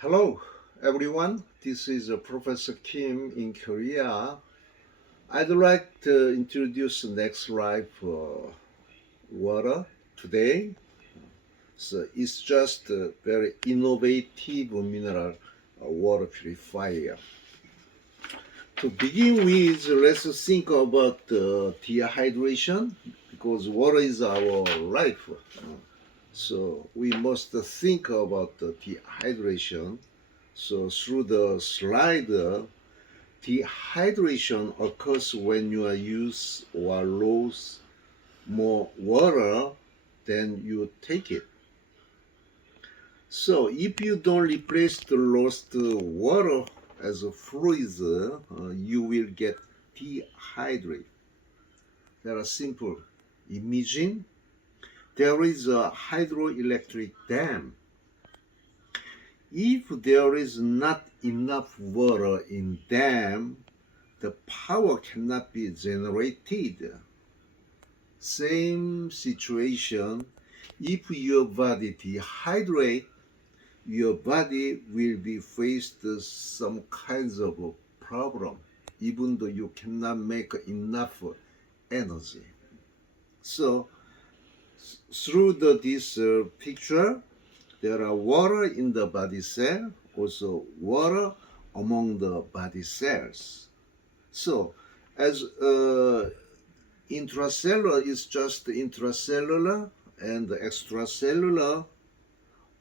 Hello, everyone. This is Professor Kim in Korea. I'd like to introduce the next life water today. So it's just a very innovative mineral water purifier. To begin with, let's think about dehydration because water is our life. So we must think about the dehydration. So through the slide, dehydration occurs when you use or lose more water than you take it. So if you don't replace the lost water as a fluid, you will get dehydrated. There are simple. Imagine there is a hydroelectric dam. If there is not enough water in dam, the power cannot be generated. Same situation, if your body dehydrate, your body will be faced some kinds of problem, even though you cannot make enough energy. So through this picture, there are water in the body cell, also water among the body cells. So as intracellular is just intracellular and extracellular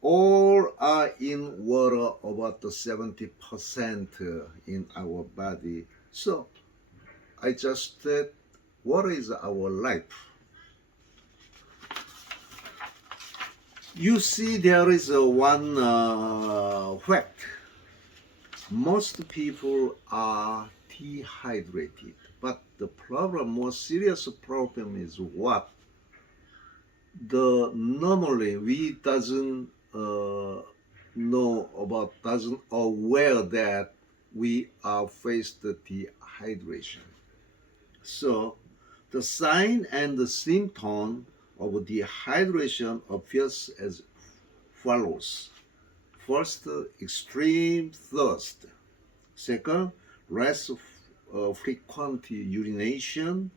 all are in water about 70% in our body. So I just said water is our life. You see there is one fact. Most people are dehydrated, but the problem, more serious problem is what? The normally we doesn't know about, doesn't aware that we are faced with dehydration. So the sign and the symptom of dehydration appears as follows. First, extreme thirst. Second, less frequent urination.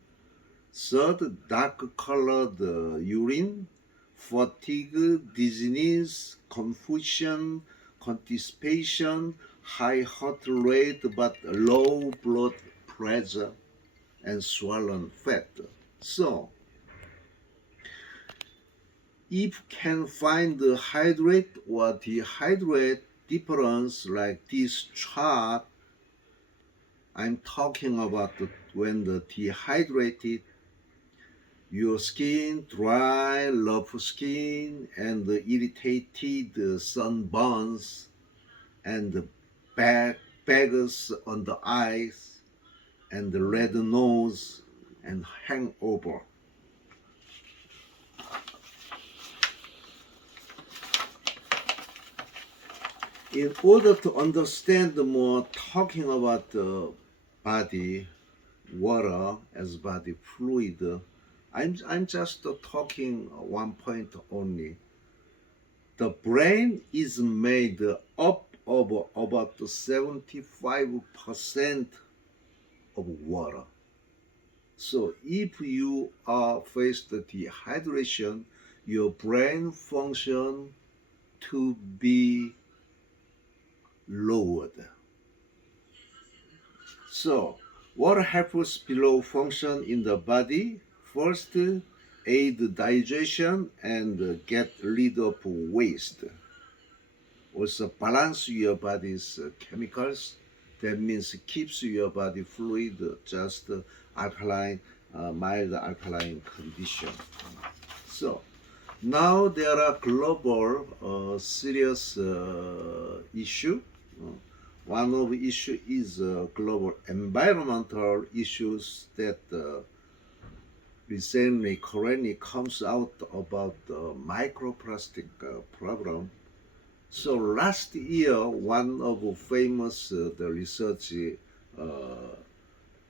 Third, dark colored urine. Fatigue, dizziness, confusion, constipation, high heart rate but low blood pressure, and swollen fat. So, if can find the hydrate or dehydrate difference like this chart, I'm talking about when the dehydrated, your skin dry, rough skin, and the irritated sunburns, and the bags on the eyes, and the red nose, and hangover. In order to understand more, talking about the body water as body fluid, I'm just talking one point only. The brain is made up of about 75% of water. So if you are faced with dehydration, your brain function to be lowered. So water helps below function in the body. First, aid digestion and get rid of waste. Also balance your body's chemicals. That means keeps your body fluid, just alkaline, mild alkaline condition. So now there are global serious issue. One of the issue is global environmental issues that recently currently comes out about the microplastic problem. So last year, one of the famous the research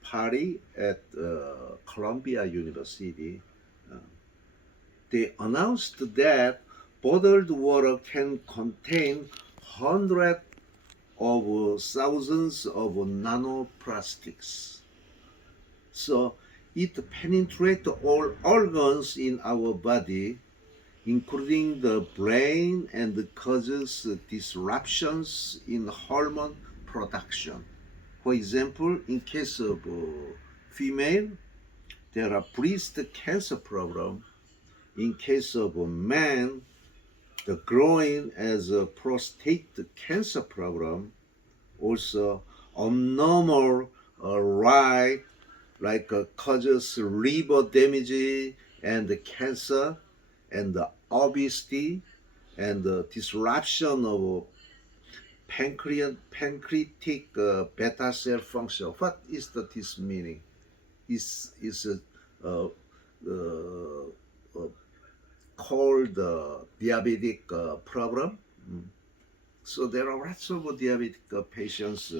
party at Columbia University, uh, they announced that bottled water can contain hundreds of thousands of nanoplastics. So it penetrates all organs in our body, including the brain, and causes disruptions in hormone production. For example, in case of female, there are breast cancer problem. In case of a man, the growing as a prostate cancer problem. Also, abnormal right causes liver damage and cancer and obesity and disruption of pancreatic beta cell function. What is this meaning? Is uh, called diabetic problem. Mm. So there are lots of diabetic patients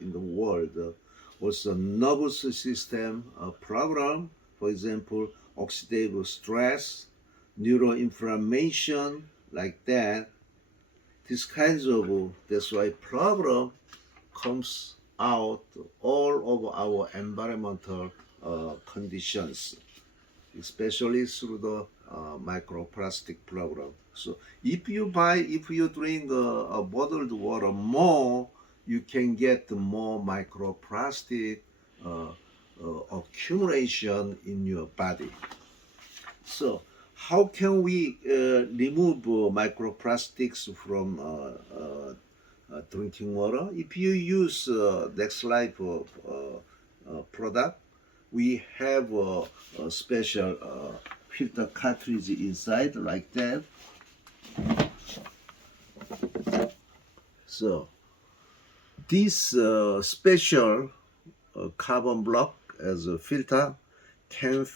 in the world. Also, nervous system problem, for example, oxidative stress, neuroinflammation, like that. These kinds of that's why problem comes out all over our environmental conditions, especially through the microplastic problem. So if you drink a bottled water more, you can get more microplastic uh, accumulation in your body. So how can we remove microplastics from drinking water? If you use Next Life product, we have a special filter cartridge inside like that. So this special carbon block as a filter can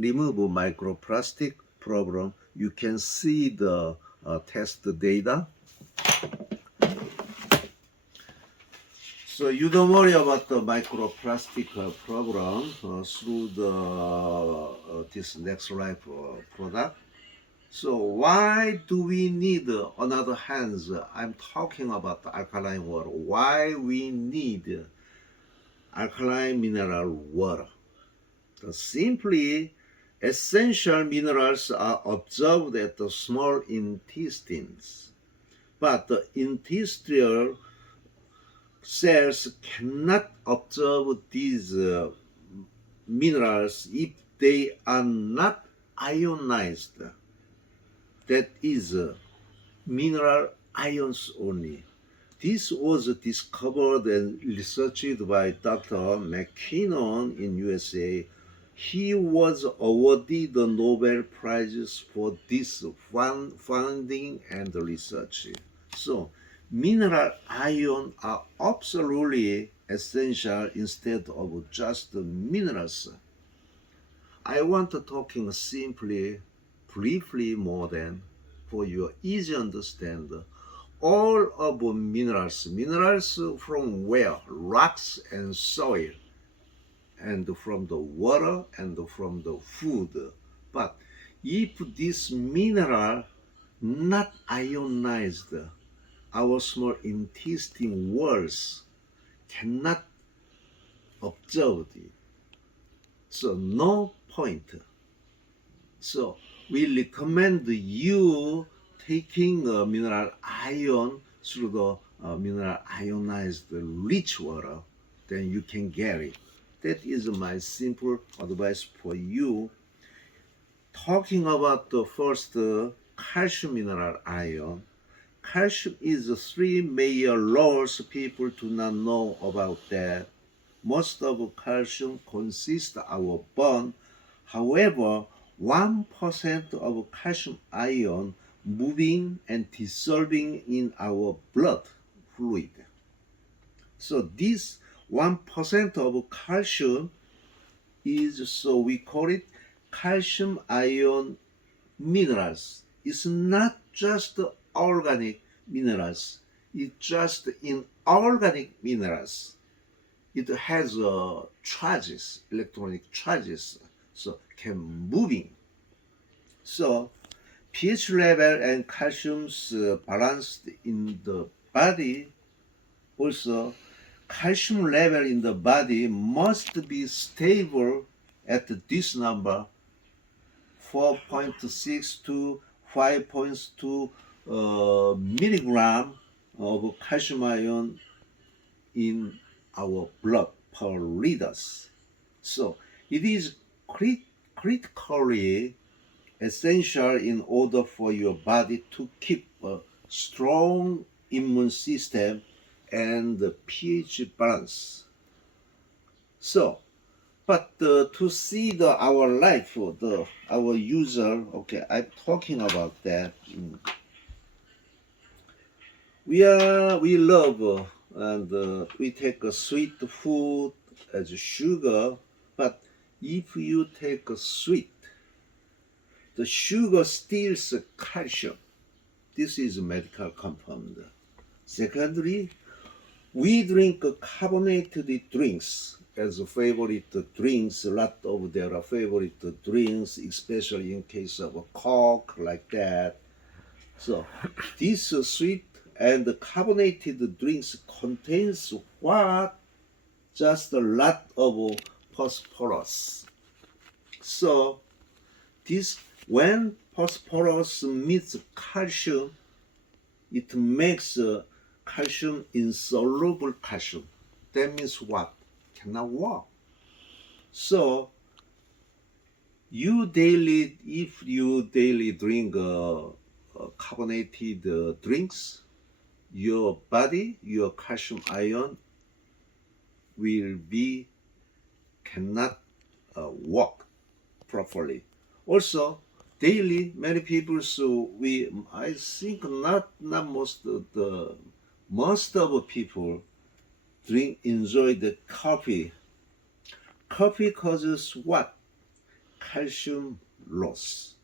remove microplastic problem. You can see the test data. So you don't worry about the microplastic problem through the this Next Life product. So why do we need, on other hands, I'm talking about the alkaline water. Why we need alkaline mineral water? Simply, essential minerals are absorbed at the small intestines, but the intestinal cells cannot absorb these minerals if they are not ionized. That is mineral ions only. This was discovered and researched by Dr. McKinnon in USA. He was awarded the Nobel Prize for this finding and research. So, mineral ions are absolutely essential instead of just minerals. I want to talking simply, briefly more than for your easy understand. All of minerals from where? Rocks and soil, and from the water and from the food. But if this mineral not ionized, our small intestine walls cannot absorb it. So no point. So we recommend you taking mineral ion through the mineral ionized rich water, then you can get it. That is my simple advice for you. Talking about the first calcium mineral ion. Calcium is the three major roles people do not know about that. Most of calcium consists our bone. However, 1% of calcium ion moving and dissolving in our blood fluid. So this 1% of calcium is, so we call it calcium ion minerals. It's not just organic minerals, it's just inorganic minerals. It has charges, electronic charges, so can moving. So pH level and calcium's balanced in the body. Also, calcium level in the body must be stable at this number 4.6 to 5.2 milligram of calcium ion in our blood per liters. So it is critically essential in order for your body to keep a strong immune system and the pH balance. So, but to see our life, our user, okay, I'm talking about that. We love and we take a sweet food as sugar, but if you take a sweet, the sugar steals calcium. This is medical compound. Secondly, we drink carbonated drinks as favorite drinks. A lot of their favorite drinks, especially in case of a Coke like that. So this sweet and carbonated drinks contains what? Just a lot of phosphorus. So this when phosphorus meets calcium, it makes calcium insoluble calcium. That means what? Cannot work. So if you daily drink carbonated drinks, your body, your calcium ion will be cannot work properly. Also, daily many people I think not most of people enjoy the coffee. Coffee causes what? Calcium loss.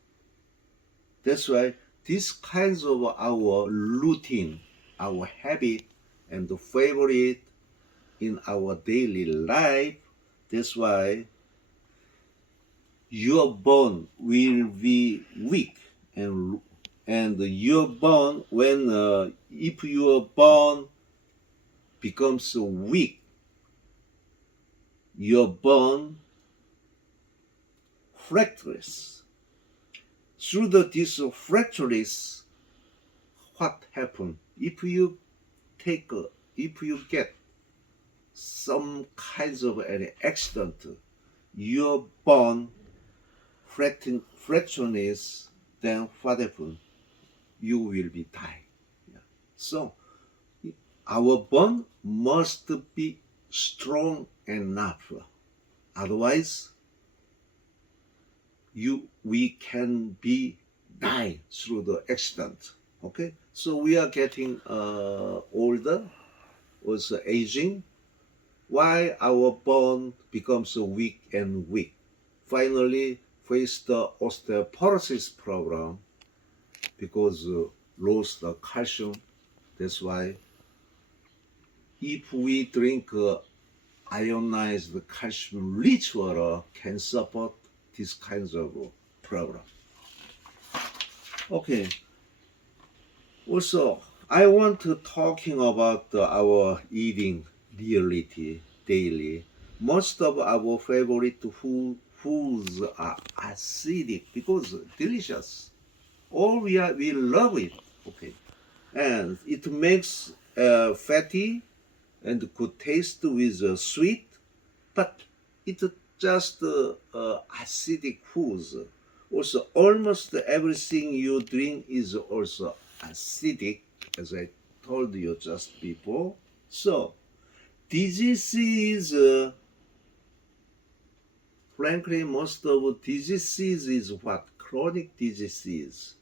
That's why these kinds of our routine, our habit, and the favorite in our daily life. That's why your bone will be weak, and your bone if your bone becomes weak, your bone fractures. Through this fractures, what happen if you get some kinds of an accident, your bone fractures, then what happen? You will be die. Yeah. So our bone must be strong enough. Otherwise, we can be die through the accident. Okay, so we are getting older, also aging. Why our bone becomes weak and weak? Finally, face the osteoporosis problem because lost the calcium. That's why if we drink ionized calcium-rich water, can support these kinds of problem. Okay. Also, I want to talking about our eating reality daily. Most of our favorite foods are acidic because delicious. We love it. Okay, and it makes fatty and good taste with sweet, but it just acidic foods. Also, almost everything you drink is also acidic, as I told you just before. So, diseases, frankly, most of diseases is what? Chronic disease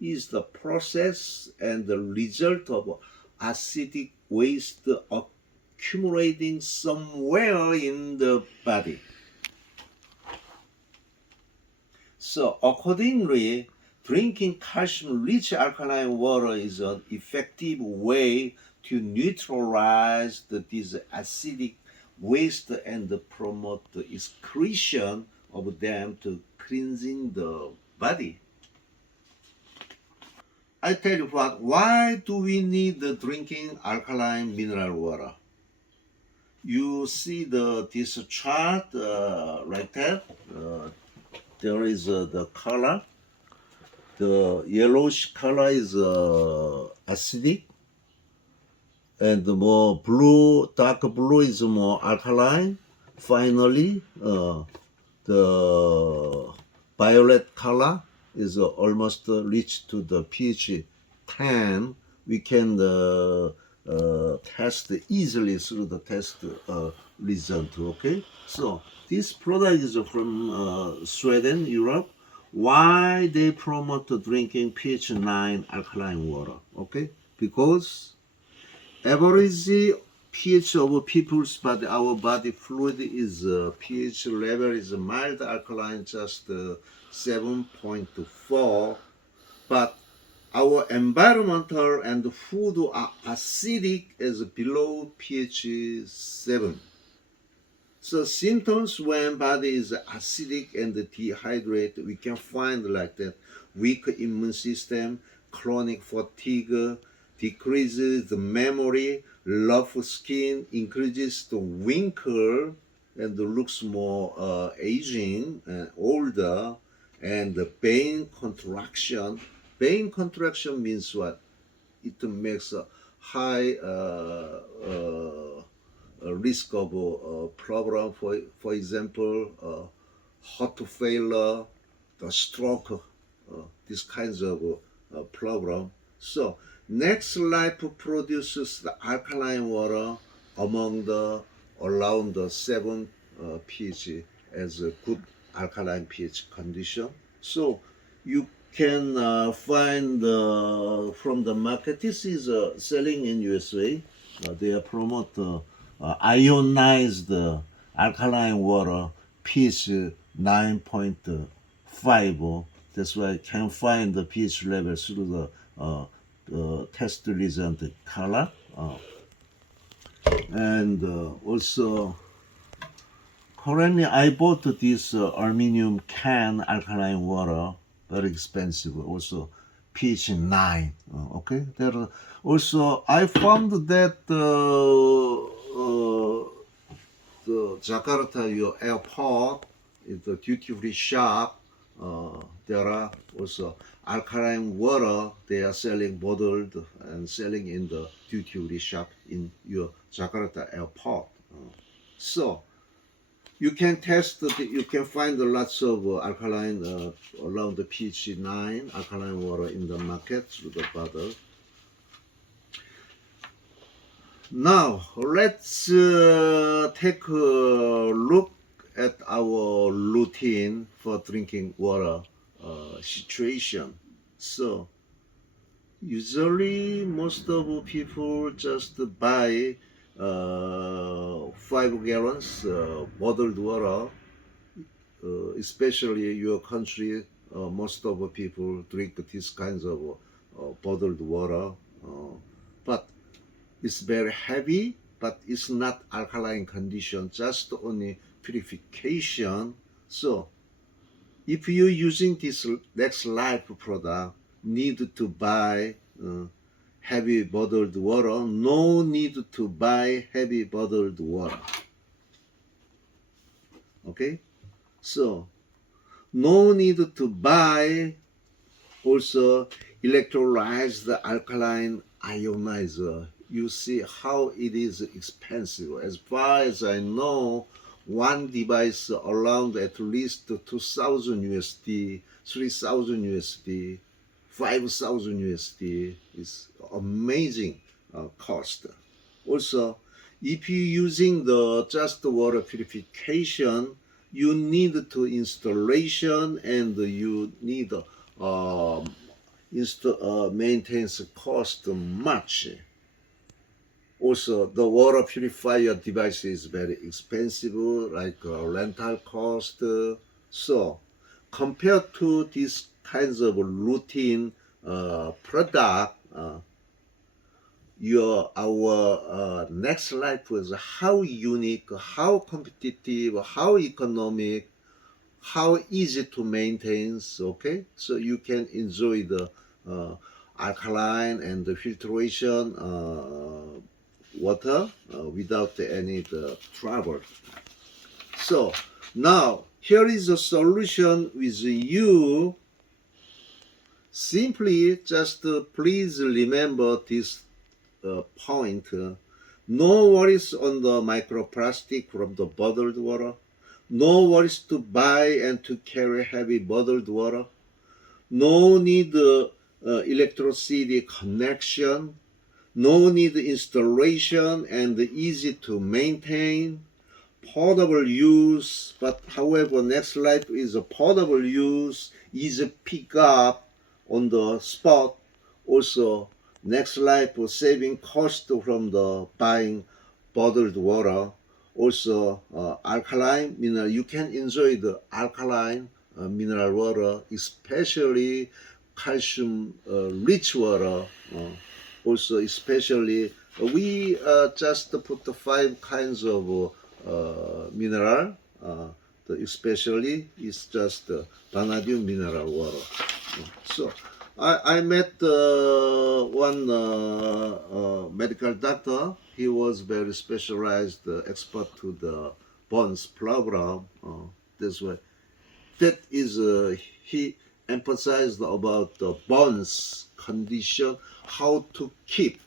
is the process and the result of acidic waste accumulating somewhere in the body. So accordingly, drinking calcium-rich alkaline water is an effective way to neutralize this acidic waste and promote the excretion of them to cleansing the body. I tell you what, why do we need the drinking alkaline mineral water? You see this chart right there. There is the color. The yellowish color is acidic, and the more blue, dark blue is more alkaline. Finally, the violet color is almost reached to the pH 10. We can test easily through the test result. Okay, so this product is from Sweden, Europe. Why they promote drinking pH 9 alkaline water? Okay, because average pH of people's body, our body fluid is pH level is mild alkaline, just 7.4, but our environmental and food are acidic as below pH 7. So symptoms when body is acidic and dehydrated, we can find like that: weak immune system, chronic fatigue, decreases the memory, rough skin, increases the wrinkle, and looks more aging and older, and the vein contraction. Vein contraction means what? It makes a high risk of problem, for example, heart failure, the stroke, these kinds of problem. So next life produces the alkaline water among the around the 7 pH as a good alkaline pH condition. So you can find from the market. This is selling in USA. They promote ionized alkaline water pH 9.5. That's why I can find the pH level through the test result color. And also, currently I bought this aluminum can alkaline water, very expensive. Also, pH 9. Okay, there. Also, I found that the Jakarta, your airport, is the duty free shop. There are also alkaline water. They are selling bottled and selling in the duty free shop in your Jakarta airport. So you can test. You can find lots of alkaline around the pH 9 alkaline water in the market through the bottle. Now let's take a look at our routine for drinking water situation. So usually most of people just buy 5 gallons bottled water. Especially your country, most of the people drink these kinds of bottled water. But it's very heavy, but it's not alkaline condition, just only purification. So if you're using this Next Life product, need to buy heavy bottled water. No need to buy heavy bottled water. Okay, so no need to buy also electrolyzed alkaline ionizer. You see how it is expensive. As far as I know, one device around at least 2,000 USD, 3,000 USD, 5,000 USD is amazing cost. Also, if you're using the just water purification, you need to installation and you need maintenance cost much. Also, the water purifier device is very expensive, like rental cost. So, compared to these kinds of routine product, our Next Life is how unique, how competitive, how economic, how easy to maintain. Okay, so you can enjoy the alkaline and the filtration water without any trouble. So now here is a solution with you. Simply just please remember this point. No worries on the microplastic from the bottled water. No worries to buy and to carry heavy bottled water. No need electricity connection. No need installation and easy to maintain. Portable use, but however, Next Life is a portable use, easy pick up on the spot. Also, Next Life saving cost from the buying bottled water. Also, alkaline mineral. You can enjoy the alkaline mineral water, especially calcium rich water. Also, especially we just put the five kinds of mineral, especially it's just vanadium mineral water. So I met one medical doctor. He was very specialized expert to the burns program. That's why that is he emphasized about the burns condition, how to keep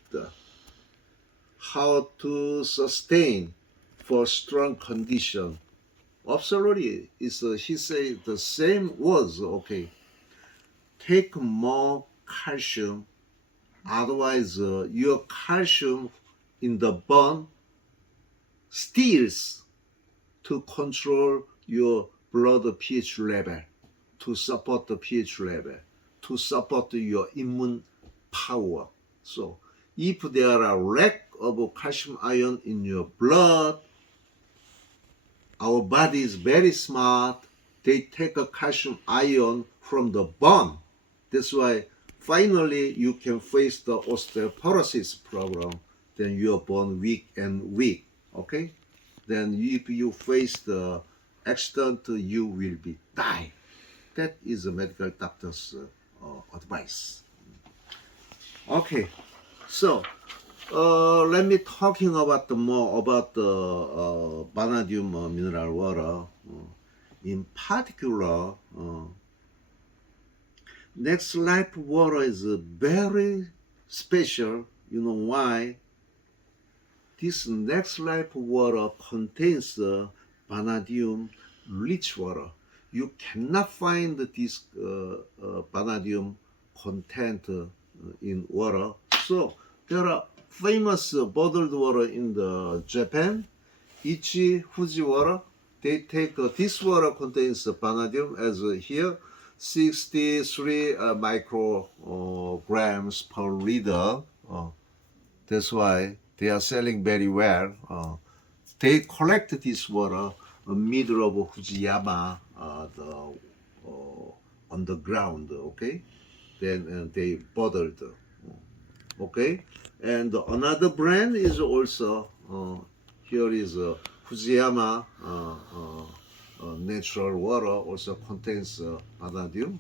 how to sustain for strong condition. Absolutely, is he say the same words. Okay, take more calcium, otherwise your calcium in the bone steals to control your blood pH level, to support the pH level, to support your immune power. So if there are lack of calcium ion in your blood, our body is very smart. They take a calcium ion from the bone. That's why finally you can face the osteoporosis problem. Then you are born weak and weak. Okay? Then if you face the accident, you will be die. That is a medical doctor's advice. Okay, so let me talking about more about the vanadium mineral water. In particular, Next Life water is very special. You know why? This Next Life water contains vanadium rich water. You cannot find this vanadium content in water. So there are famous bottled water in the Japan, Ichi, Fuji water. They take this water contains vanadium as here 63 micrograms per liter. That's why they are selling very well. They collect this water middle of Fujiyama, on the ground. Okay, then they bottled. Okay, and another brand is also here is Fujiyama natural water, also contains vanadium.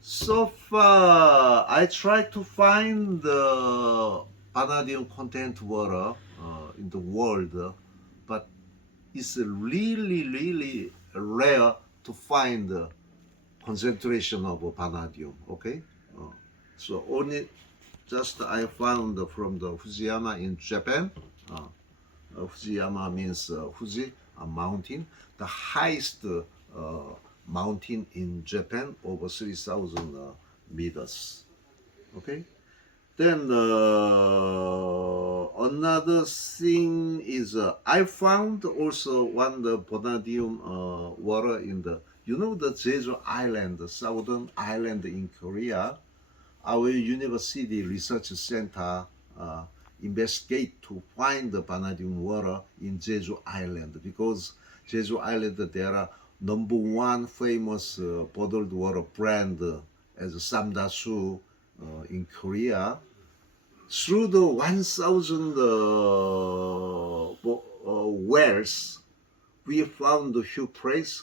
So far I tried to find the vanadium content water in the world, but it's really rare to find the concentration of vanadium. Okay, so only just I found from the Fujiyama in Japan. Fujiyama means Fuji, a mountain, the highest mountain in Japan, over 3,000 meters. Okay. Then another thing is I found also one the vanadium water in the the Jeju Island, the southern island in Korea. Our university research center investigate to find the vanadium water in Jeju Island, because Jeju Island there are number one famous bottled water brand as Samdasu in Korea. Through the 1,000 wells, we found a few place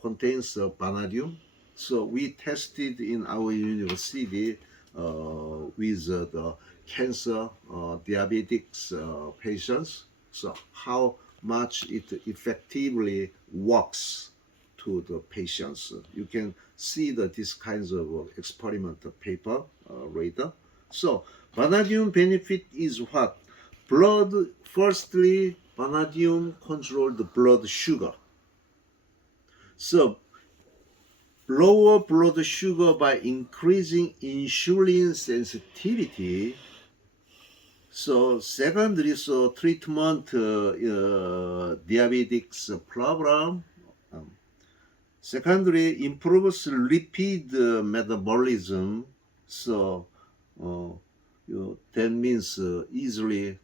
contains vanadium. So we tested in our university with the cancer diabetics patients. So how much it effectively works to the patients. You can see that this kinds of experimental paper later. So vanadium benefit is what? Blood, firstly, vanadium control the blood sugar. So lower blood sugar by increasing insulin sensitivity. So secondly, so treatment diabetics problem. Um, Secondly, improves lipid metabolism. So that means easily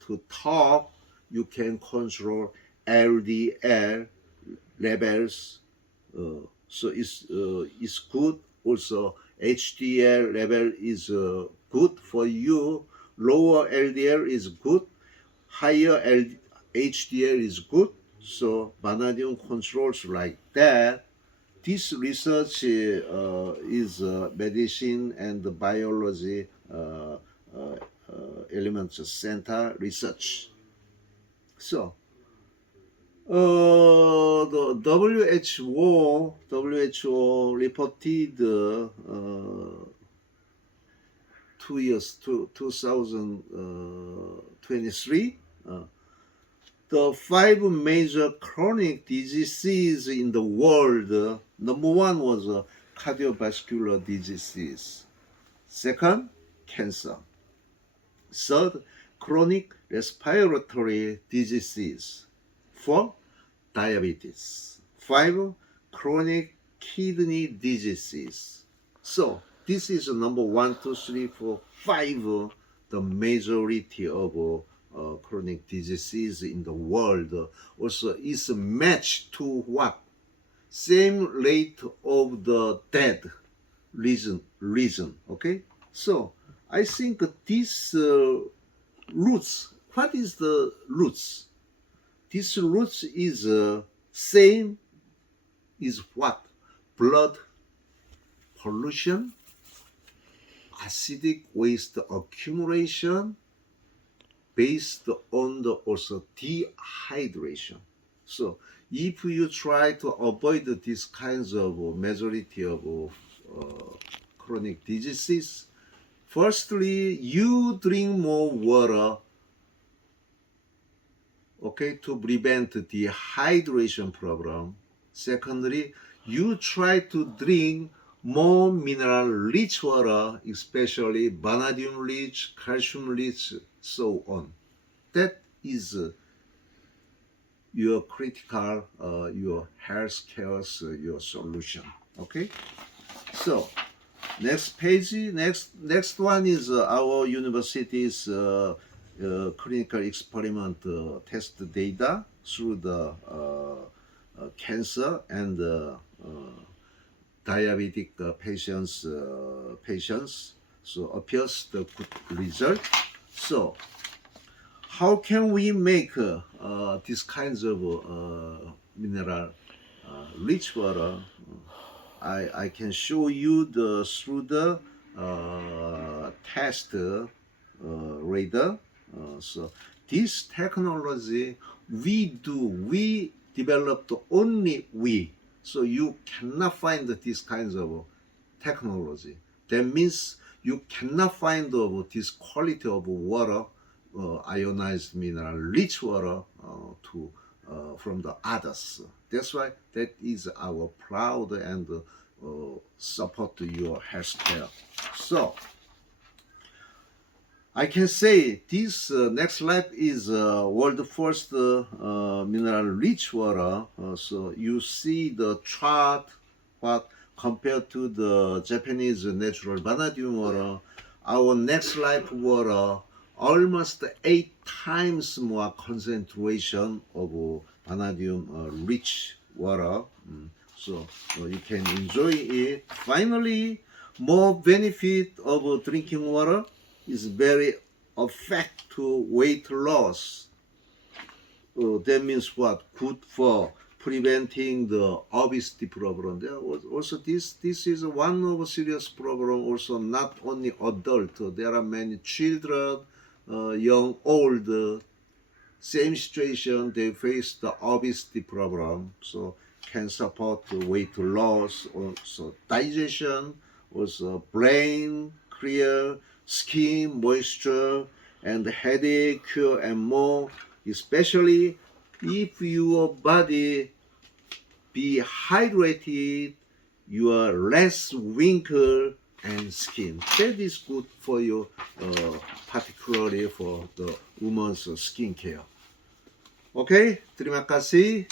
to talk, you can control LDL levels. So it's good. Also, HDL level is good for you. Lower LDL is good. Higher HDL is good. So vanadium controls like that. This research is medicine and biology elements center research. So the WHO reported 2023 the five major chronic diseases in the world. Number one was cardiovascular diseases. Second, cancer. Third, chronic respiratory diseases. Four, diabetes. Five, chronic kidney diseases. So this is number 1, 2, 3, 4, 5, the majority of chronic diseases in the world. Also is matched to what? Same rate of the death reason. Okay, so I think these roots. What is the roots? This roots is same is what? Blood pollution, acidic waste accumulation, based on the also dehydration. So if you try to avoid these kinds of majority of chronic diseases, firstly, you drink more water, okay, to prevent the dehydration problem. Secondly, you try to drink more mineral rich water, especially vanadium rich, calcium rich, so on. That is your critical, your health care, your solution. Okay. So next page, next one is our university's clinical experiment test data through the cancer and diabetic patients. So appears the good result. So how can we make these kinds of mineral rich water? I can show you through the test radar. So this technology we developed only we. So you cannot find these kinds of technology. That means you cannot find this quality of water, ionized mineral rich water to from the others. That's why that is our proud and support your healthcare. So I can say this next lab is world first mineral rich water. So you see the chart, but compared to the Japanese natural vanadium water, our next life water almost 8 times more concentration of vanadium rich water. So you can enjoy it. Finally, more benefit of drinking water is very effect to weight loss. That means what? Good for preventing the obesity problem. There was also this is one of a serious problem. Also, not only adult. There are many children, young, old. Same situation. They face the obesity problem. So can support the weight loss, also digestion, also brain clear, skin moisture, and headache cure and more. Especially if your body be hydrated, you are less wrinkle and skin. That is good for you, particularly for the woman's skincare. Okay, terima kasih.